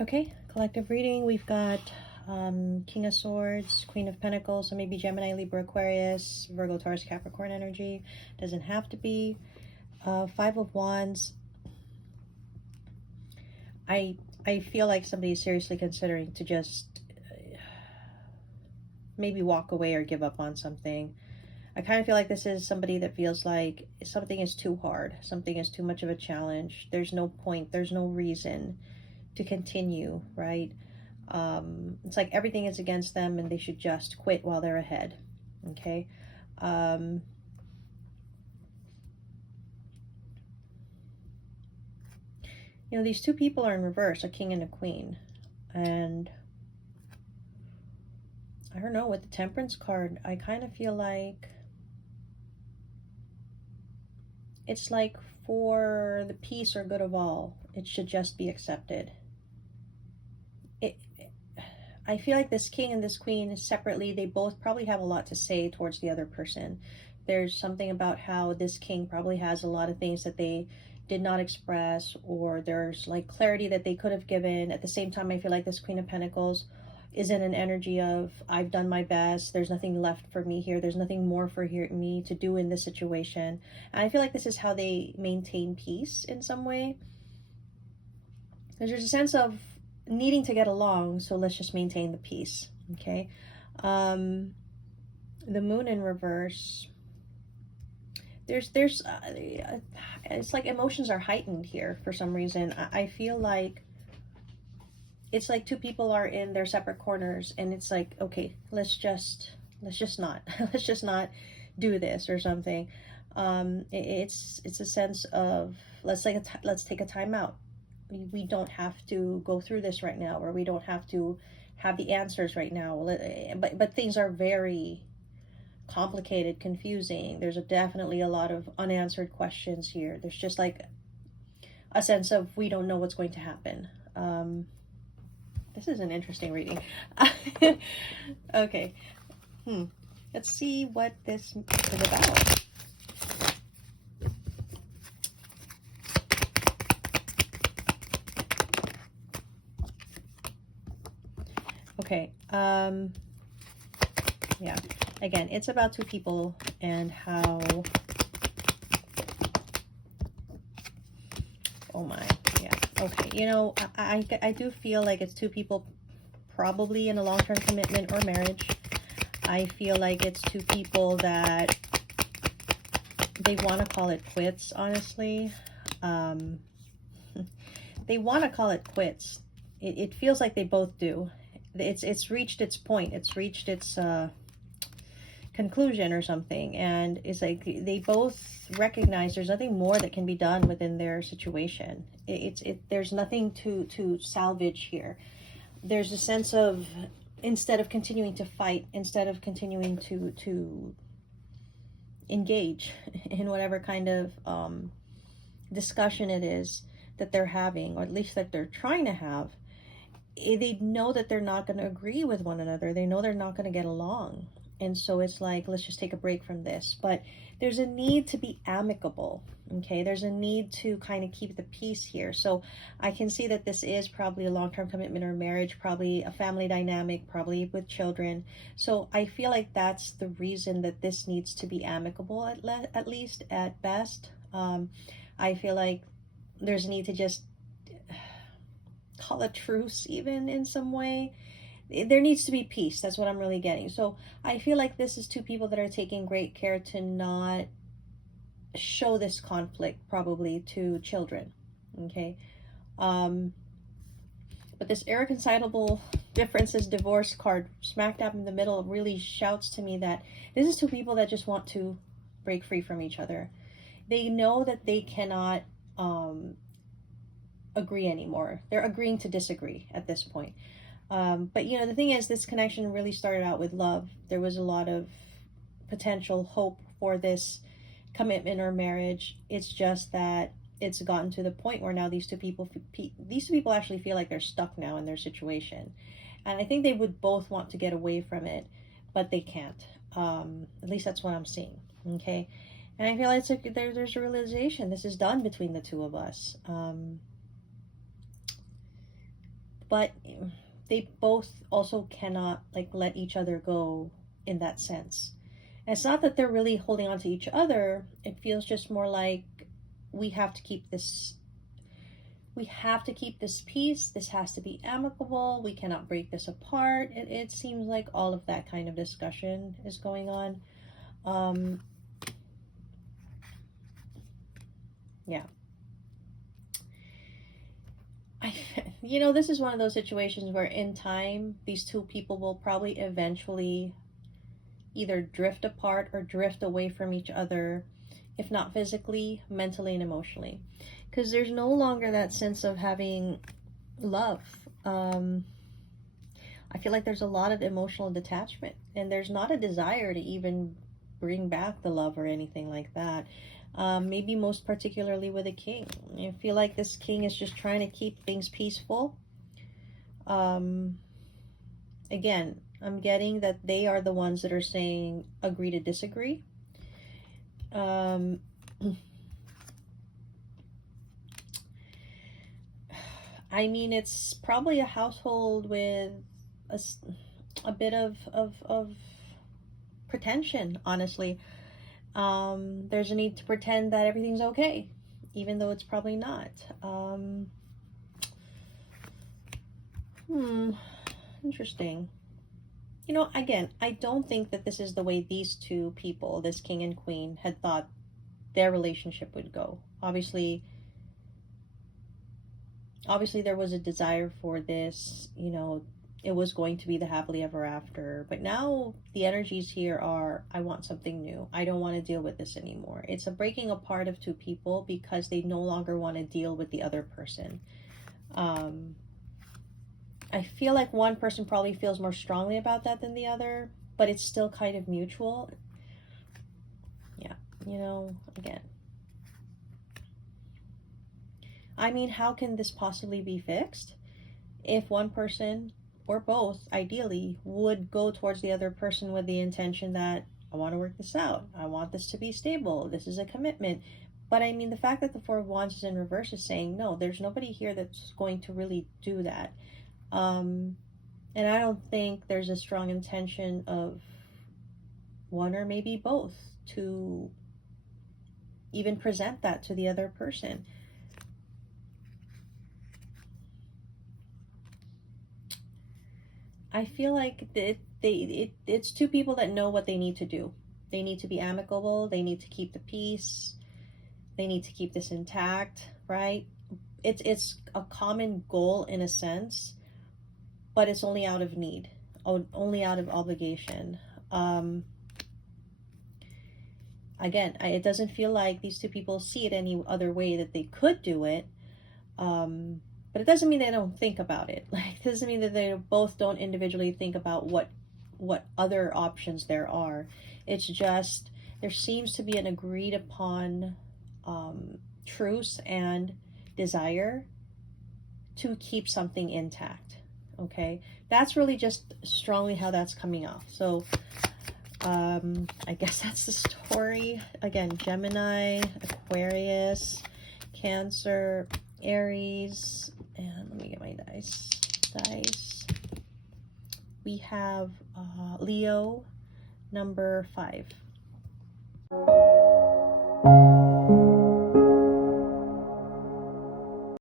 Okay, collective reading. We've got King of Swords, Queen of Pentacles, so maybe Gemini, Libra, Aquarius, Virgo, Taurus, Capricorn energy. Doesn't have to be. Five of Wands. I feel like somebody is seriously considering to just maybe walk away or give up on something. I kind of feel like this is somebody that feels like something is too hard, something is too much of a challenge. There's no point, there's no reason to continue, right? It's like everything is against them and they should just quit while they're ahead. Okay. You know, these two people are in reverse, a king and a queen. And I don't know, with the Temperance card, I kind of feel like it's like for the peace or good of all, it should just be accepted. I feel like this king and this queen separately, they both probably have a lot to say towards the other person. There's something about how this king probably has a lot of things that they did not express, or there's like clarity that they could have given. At the same time, I feel like this Queen of Pentacles is in an energy of, I've done my best, there's nothing left for me here, there's nothing more for me to do in this situation. And I feel like this is how they maintain peace in some way. There's a sense of needing to get along, so let's just maintain the peace. Okay. The Moon in reverse, there's it's like emotions are heightened here for some reason. I feel like it's like two people are in their separate corners and it's like, okay, let's just not let's just not do this or something. It's a sense of, let's take a time out. We don't have to go through this right now, or we don't have to have the answers right now. But things are very complicated, confusing. There's definitely a lot of unanswered questions here. There's just like a sense of, we don't know what's going to happen. This is an interesting reading. Okay. Let's see what this is about. Okay. Yeah. Again, it's about two people and how... Oh my. Yeah. Okay. You know, I do feel like it's two people probably in a long-term commitment or marriage. I feel like it's two people that they want to call it quits, honestly. They want to call it quits. It feels like they both do. It's reached its point. It's reached its conclusion or something. And it's like they both recognize there's nothing more that can be done within their situation. There's nothing to salvage here. There's a sense of, instead of continuing to fight, instead of continuing to engage in whatever kind of discussion it is that they're having, or at least that they're trying to have, they know that they're not going to agree with one another. They know they're not going to get along. And so it's like, let's just take a break from this. But there's a need to be amicable. Okay, there's a need to kind of keep the peace here. So I can see that this is probably a long-term commitment or marriage, probably a family dynamic, probably with children. So I feel like that's the reason that this needs to be amicable, at least, at best. I feel like there's a need to just call a truce, even in some way. There needs to be peace. That's what I'm really getting. So I feel like this is two people that are taking great care to not show this conflict probably to children. Okay. But this irreconcilable differences divorce card smack dab in the middle really shouts to me that this is two people that just want to break free from each other. They know that they cannot agree anymore. They're agreeing to disagree at this point. But you know, the thing is, this connection really started out with love. There was a lot of potential hope for this commitment or marriage. It's just that it's gotten to the point where now these two people actually feel like they're stuck now in their situation. And I think they would both want to get away from it, but they can't. At least that's what I'm seeing. Okay. And I feel like it's like there's a realization this is done between the two of us. but they both also cannot like let each other go in that sense. And it's not that they're really holding on to each other. It feels just more like we have to keep this peace. This has to be amicable. We cannot break this apart. It seems like all of that kind of discussion is going on. Yeah. This is one of those situations where in time, these two people will probably eventually either drift apart or drift away from each other, if not physically, mentally, and emotionally. Because there's no longer that sense of having love. I feel like there's a lot of emotional detachment, and there's not a desire to even bring back the love or anything like that. Maybe most particularly with a king. I feel like this king is just trying to keep things peaceful. Again, I'm getting that they are the ones that are saying agree to disagree. I mean, it's probably a household with a bit of pretension, honestly. There's a need to pretend that everything's okay, even though it's probably not. Interesting. Again, I don't think that this is the way these two people, this king and queen, had thought their relationship would go. Obviously there was a desire for this, it was going to be the happily ever after, but now the energies here are, I want something new. I don't want to deal with this anymore. It's a breaking apart of two people because they no longer want to deal with the other person. I feel like one person probably feels more strongly about that than the other, but it's still kind of mutual. Yeah, again. I mean, how can this possibly be fixed if one person or both, ideally, would go towards the other person with the intention that I want to work this out. I want this to be stable. This is a commitment. But I mean, the fact that the Four of Wands is in reverse is saying, no, there's nobody here that's going to really do that. And I don't think there's a strong intention of one or maybe both to even present that to the other person. I feel like it's two people that know what they need to do. They need to be amicable. They need to keep the peace. They need to keep this intact, right? It's a common goal in a sense, but it's only out of need, only out of obligation. Again, it doesn't feel like these two people see it any other way that they could do it. But it doesn't mean they don't think about it. Like, it doesn't mean that they both don't individually think about what other options there are. It's just there seems to be an agreed upon truce and desire to keep something intact. Okay, that's really just strongly how that's coming off. So I guess that's the story. Again, Gemini, Aquarius, Cancer, Aries, and let me get my dice. We have Leo, number 5.